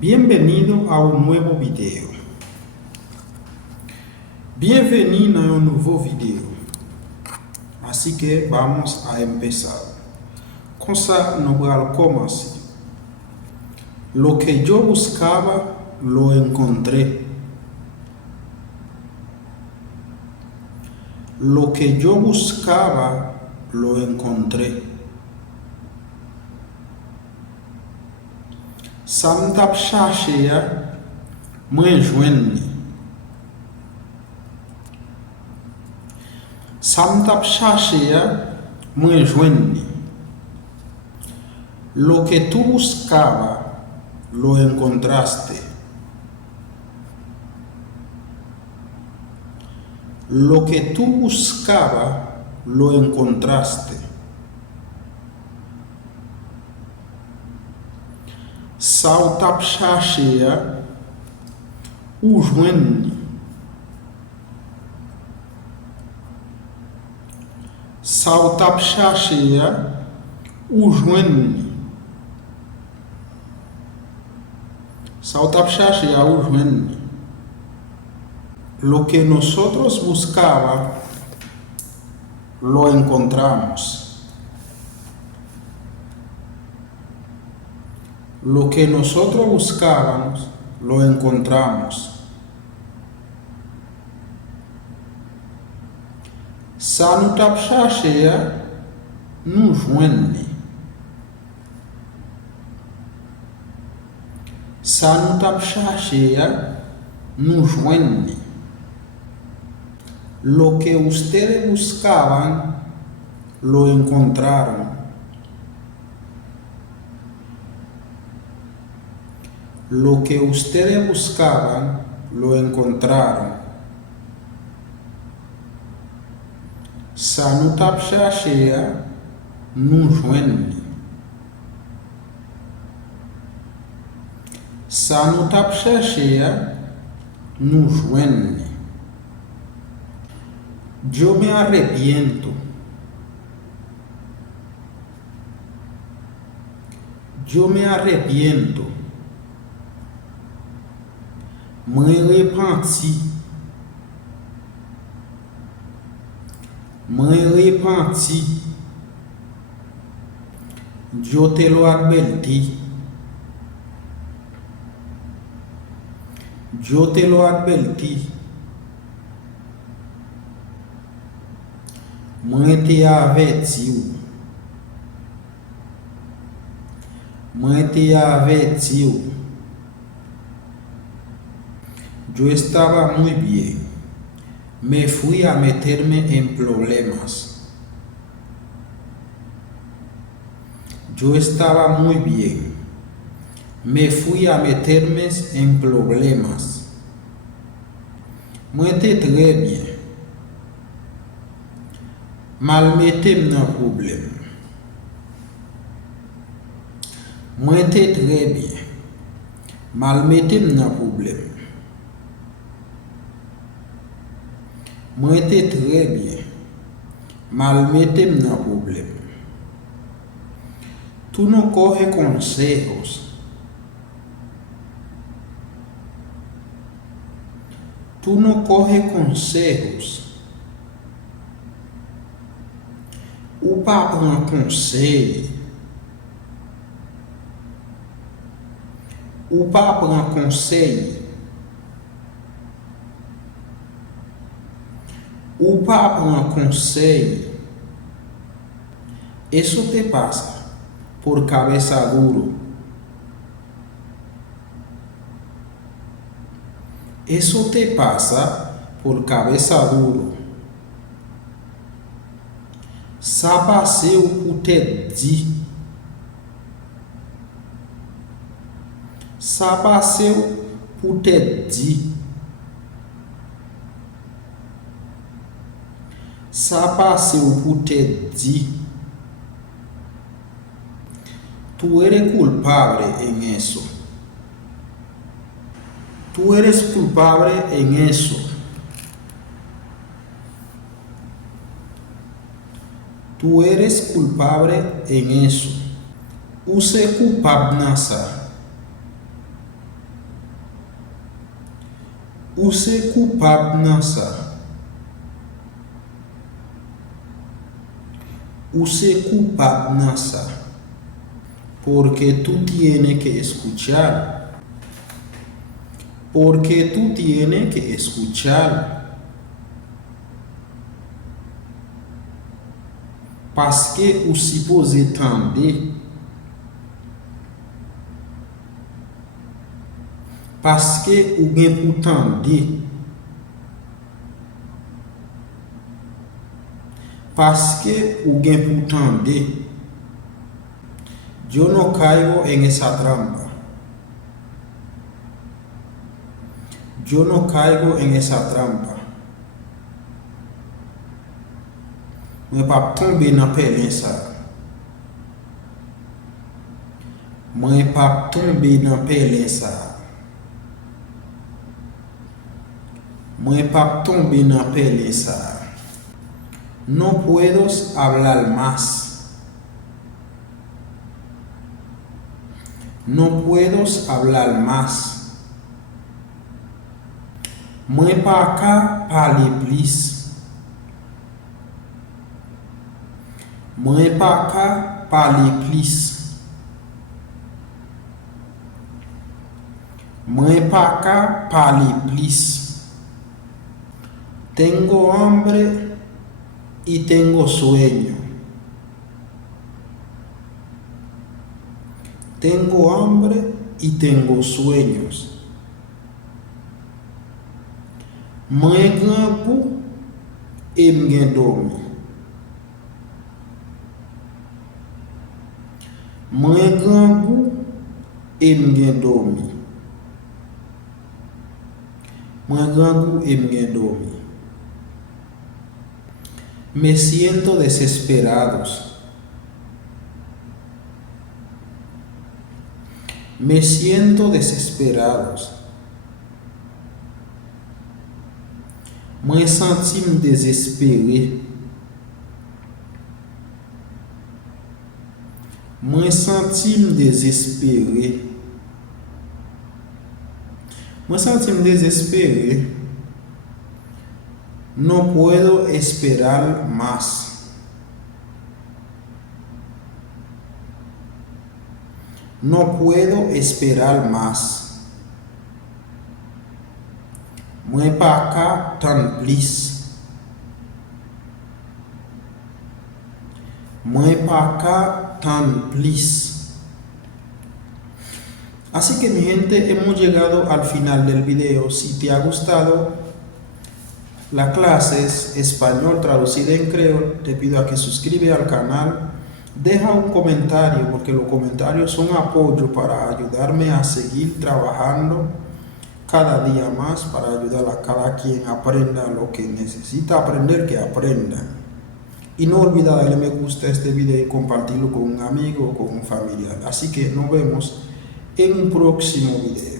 Bienvenido a un nuevo video. Bienvenido a un nuevo video. Así que vamos a empezar. Cosa no voy a comenzar. Lo que yo buscaba, lo encontré. Lo que yo buscaba, lo encontré. Sam tap chache ya, mwen jwen ni. Sam tap chache ya, mwen jwen ni. Lo que tú buscaba, lo encontraste. Lo que tú buscaba, lo encontraste. Sa ou tap chache ya, ou jwen ni. Sa ou tap chache ya, ou jwen ni. Sa ou tap chache ya, ou jwen ni. Lo que nosotros buscaba, lo encontramos. Lo que nosotros buscábamos, lo encontramos. Sa nou tap chache ya, nou jwen ni. Sa nou tap chache ya, nou jwen ni. Lo que ustedes buscaban, lo encontraron. Lo que ustedes buscaban, lo encontraron. Sa nou tap chache ya, nou jwen ni. Sa nou tap chache ya, nou jwen ni. Yo me arrepiento. Yo me arrepiento. Mwen repenti. Mwen repenti. Yo te lo advertí. Yo te lo advertí. Mwen te averti. Mwen te averti. Yo estaba muy bien. Me fui a meterme en problemas. Yo estaba muy bien. Me fui a meterme en problemas. Mwen te très bien. Mal metem nan problem. Mwen te très bien. Mal metem nan problem. Mwen te très bien. Mal metem nan problem. Tú no coges consejos. Tú no coges consejos. Ou pa pran conseil. Ou pa pran conseil. Ou pa pran conseil. Eso te pasa por cabeza duro. Eso te pasa por cabeza duro. Sa pase ou pou tèt di. Sa pase ou pou tèt di. Sa pase ou pou tèt di. Tú eres culpable en eso. Tú eres culpable en eso. Tú eres culpable en eso. Ou se coupable nan sa. Ou se coupable dans ça. Ou se coupable dans ça. Porque tú tienes que escuchar. Porque tú tienes que escuchar. Parce que ou supposé tendre. Parce que ou gen pour tendre. Parce que ou gen pour tendre. Yo no caigo en esa trampa. Yo no caigo en esa trampa. Mwen pa tombe nan pelen sa. Mwen pa tombe nan pelen sa. Mwen pa tombe nan pelen sa. No puedo hablar más. No puedo hablar más. Mwen pa ka pale plis. Mwen pa ka pale plis. Mwen pa ka pale plis. Tengo hambre y tengo sueño. Tengo hambre y tengo sueños. Mwen gran pou e mgen dormi. Mwen gran pou e mgen dormi. Mwen gran pou e mgen dormi. Me siento desesperados. Me siento desesperados. Mwen sentim desespéré. Mwen sentim desespéré. Mwen sentim desespéré. No puedo esperar más. No puedo esperar más. Mwen pa ka tan plis. Mwen pa ka tan plis. Así que mi gente, hemos llegado al final del video. Si te ha gustado la clase español traducida en creol, te pido a que suscribas al canal, deja un comentario porque los comentarios son apoyo para ayudarme a seguir trabajando cada día más, para ayudar a cada quien a aprenda lo que necesita aprender, que aprenda. Y no olvida darle me gusta a este video y compartirlo con un amigo o con un familiar. Así que nos vemos en un próximo video.